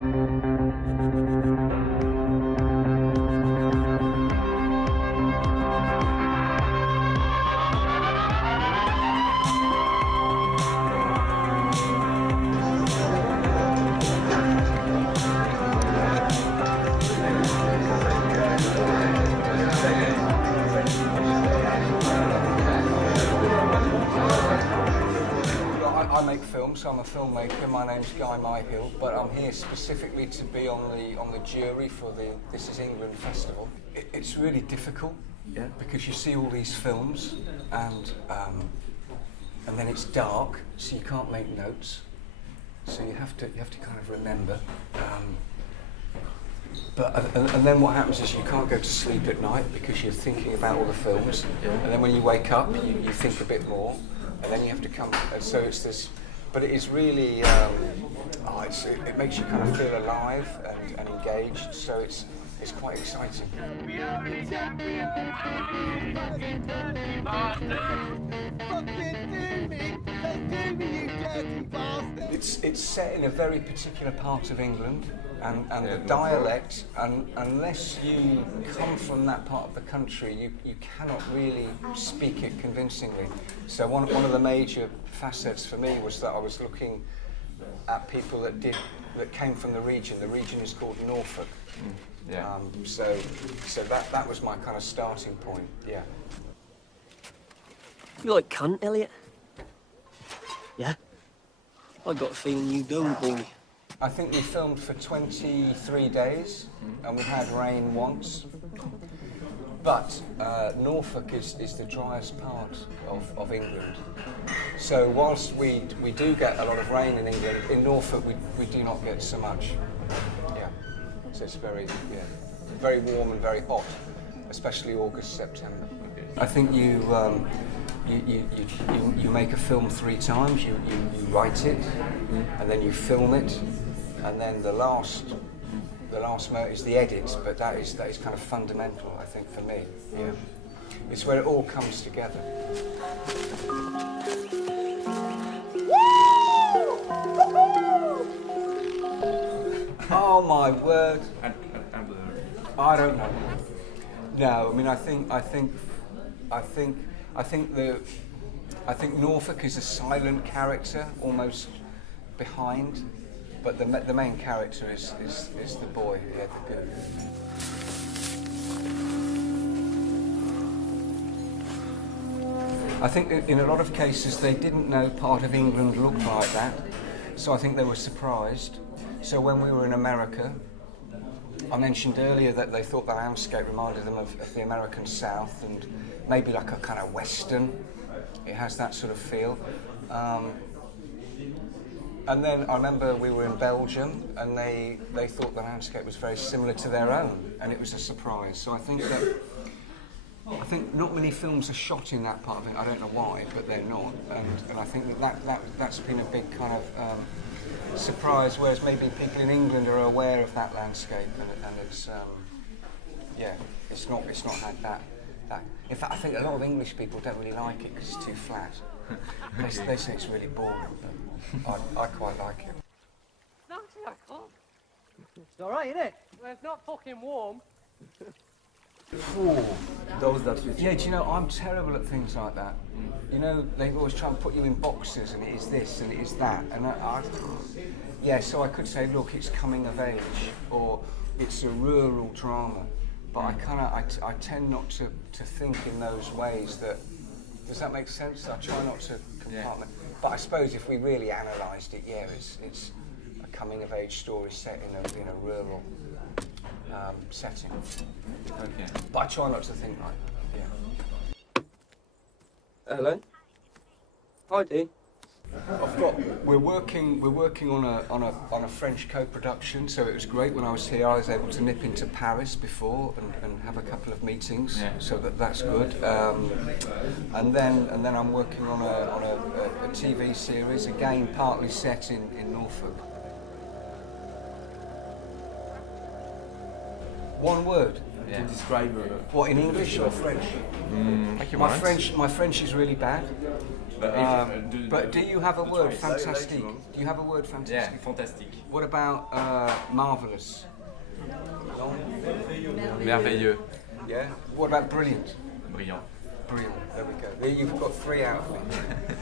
I make films, so I'm a filmmaker. My name's Myhill, but I'm here specifically to be on the jury for the This Is England festival. It's really difficult, because you see all these films, and then it's dark, so you can't make notes. So you have to kind of remember. And then what happens is you can't go to sleep at night because you're thinking about all the films, and then when you wake up, you think a bit more. And then you have to come, and so it's this, but it is really, it makes you kind of feel alive and engaged, so it's quite exciting. It's set in a very particular part of England, and the dialect, unless you come from that part of the country, you cannot really speak it convincingly. So one of the major facets for me was that I was looking at people that came from the region. The region is called Norfolk. So that was my kind of starting point. Yeah. You like cunt, Elliot? Yeah? I got a feeling you don't, boy. I think we filmed for 23 days, and we had rain once. But Norfolk is the driest part of England. So whilst we do get a lot of rain in England, in Norfolk we do not get so much. Yeah. So it's very warm and very hot, especially August, September. I think you make a film 3 times. You write it, and then you film it, and then the last moment is the edit. But that is kind of fundamental, I think, for me. Yeah, it's where it all comes together. Oh my word! I don't know. No, I mean, I think Norfolk is a silent character, almost behind, but the main character is the boy, the Goob. I think in a lot of cases they didn't know part of England looked like that, so I think they were surprised. So when we were in America, I mentioned earlier that they thought the landscape reminded them of the American South and maybe like a kind of Western. It has that sort of feel. And then I remember we were in Belgium and they thought the landscape was very similar to their own, and it was a surprise. So I think not many films are shot in that part of it. I don't know why, but they're not. And I think that's been a big kind of surprise, whereas maybe people in England are aware of that landscape, and it's it's not had that. In fact, I think a lot of English people don't really like it because it's too flat. They say it's really boring, but I quite like it. No, actually, I can't. It's all right, isn't it? Well, it's not fucking warm. Ooh. Those that fit. Yeah, do you know, I'm terrible at things like that. You know, they always try and put you in boxes, and it is this and it is that, and so I could say, look, it's coming of age, or it's a rural drama, but I tend not to think in those ways. Does that make sense? I try not to compartment. But I suppose if we really analysed it, it's a coming of age story set in a rural setting. Okay. But I try not to think like that. Yeah. Hello. Hi, Dean. We're working on a French co-production, so it was great when I was here. I was able to nip into Paris before and have a couple of meetings, so that's good. And then I'm working on a TV series, again partly set in Norfolk. One word. to describe. What, in English or French? Like you My want. My French is really bad. But do you have a word, fantastic? Do you have a word, Yeah, fantastic? fantastique. What about marvelous? Merveilleux. Yeah. What about brilliant? Brillant. Brilliant. There we go. There you've got 3 out of it.